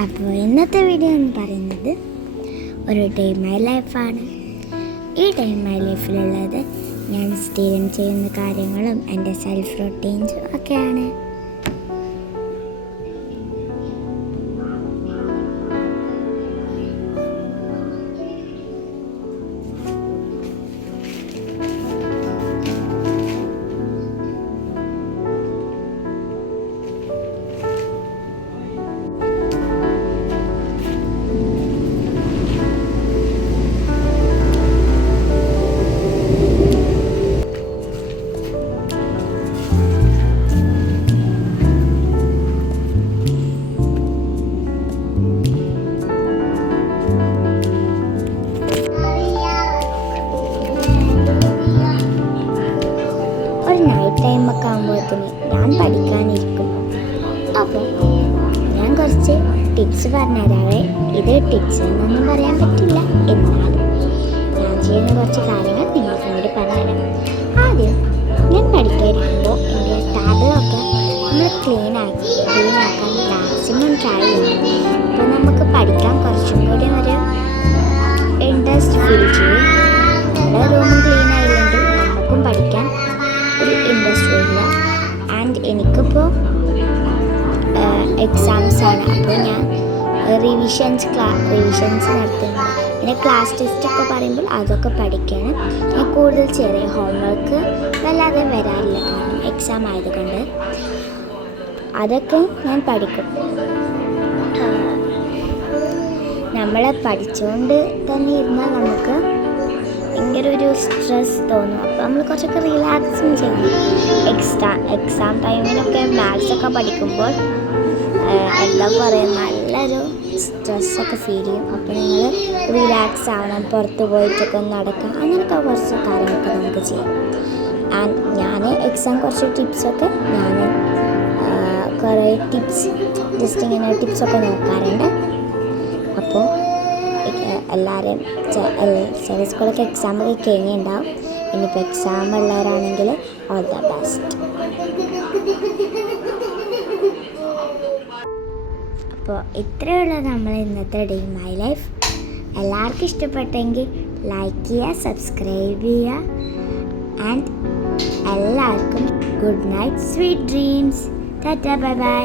അപ്പോൾ ഇന്നത്തെ വീഡിയോ എന്ന് പറയുന്നത് ഒരു ഡേ മൈ ലൈഫാണ്. ഈ ഡേ മൈ ലൈഫിലുള്ളത് ഞാൻ സ്ഥിരം ചെയ്യുന്ന കാര്യങ്ങളും എൻ്റെ സെൽഫ് റൊട്ടീൻസും ഒക്കെയാണ്. നൈറ്റ് ടൈമൊക്കെ ആകുമ്പോഴത്തേന് ഞാൻ പഠിക്കാനിരിക്കും. അപ്പോൾ ഞാൻ കുറച്ച് ടിപ്സ് പറഞ്ഞുതരാവേ. ഇത് ടിപ്സ് എന്നൊന്നും പറയാൻ പറ്റില്ല, എന്നാലും ഞാൻ ചെയ്യുന്ന കുറച്ച് കാര്യങ്ങൾ നിങ്ങൾക്ക് വേണ്ടി പറഞ്ഞുതരാം. ആദ്യം ഞാൻ പഠിക്കാനിരിക്കുമ്പോൾ എൻ്റെ ടാബിളൊക്കെ നമ്മൾ ക്ലീൻ ആക്കാൻ മാക്സിമം ട്രൈ ചെയ്യും. അപ്പോൾ നമുക്ക് പഠിക്കാൻ കുറച്ചും കൂടി ഒരു ഇൻട്രസ്റ്റ് ഫീൽ ചെയ്യും. നമ്മുടെ റൂമും ക്ലീൻ ആയില്ലെങ്കിൽ നമുക്കും പഠിക്കാൻ ഒരു ഇൻട്രസ്റ്റ് വരില്ല. ആൻഡ് എനിക്കിപ്പോൾ എക്സാംസ് ആണ്, അപ്പോൾ ഞാൻ റിവിഷൻസ് നടത്തുന്നുണ്ട്. പിന്നെ ക്ലാസ് ടെസ്റ്റൊക്കെ പറയുമ്പോൾ അതൊക്കെ പഠിക്കണം. ഞാൻ കൂടുതൽ ചെറിയ ഹോംവർക്ക് വല്ലാതെ വരാറില്ല, കാരണം എക്സാം ആയതുകൊണ്ട് അതൊക്കെ ഞാൻ പഠിക്കും. നമ്മൾ പഠിച്ചുകൊണ്ട് തന്നെ ഇരുന്നാൽ നമുക്ക് ഭയങ്കര ഒരു സ്ട്രെസ് തോന്നും. അപ്പോൾ നമ്മൾ കുറച്ചൊക്കെ റിലാക്സും ചെയ്യും. എക്സാം ടൈമിലൊക്കെ മാത്സൊക്കെ പഠിക്കുമ്പോൾ എന്താ പറയുക, നല്ലൊരു സ്ട്രെസ്സൊക്കെ ഫീൽ ചെയ്യും. അപ്പോൾ നിങ്ങൾ റിലാക്സ് ആവണം, പുറത്ത് പോയിട്ടൊക്കെ നടക്കാം, അങ്ങനെയൊക്കെ കുറച്ച് കാര്യങ്ങളൊക്കെ നമുക്ക് ചെയ്യാം. ആൻഡ് ഞാൻ എക്സാം കുറച്ച് ടിപ്സൊക്കെ കുറേ ടിപ്സ് ജസ്റ്റ് ഇങ്ങനെ ടിപ്സൊക്കെ നോക്കാറുണ്ട്. അപ്പോൾ എല്ലാവരും ചില സ്കൂളൊക്കെ എക്സാമൊക്കെ കഴിഞ്ഞുണ്ടാവും. ഇനിയിപ്പോൾ എക്സാം ഉള്ളവരാണെങ്കിൽ ഓൾ ദ ബെസ്റ്റ്. അപ്പോൾ ഇത്രയുള്ള നമ്മൾ ഇന്നത്തെ ഡേ മൈ ലൈഫ്. എല്ലാവർക്കും ഇഷ്ടപ്പെട്ടെങ്കിൽ ലൈക്ക് ചെയ്യുക, സബ്സ്ക്രൈബ് ചെയ്യുക. ആൻഡ് എല്ലാവർക്കും good night, sweet dreams. Tata, bye bye.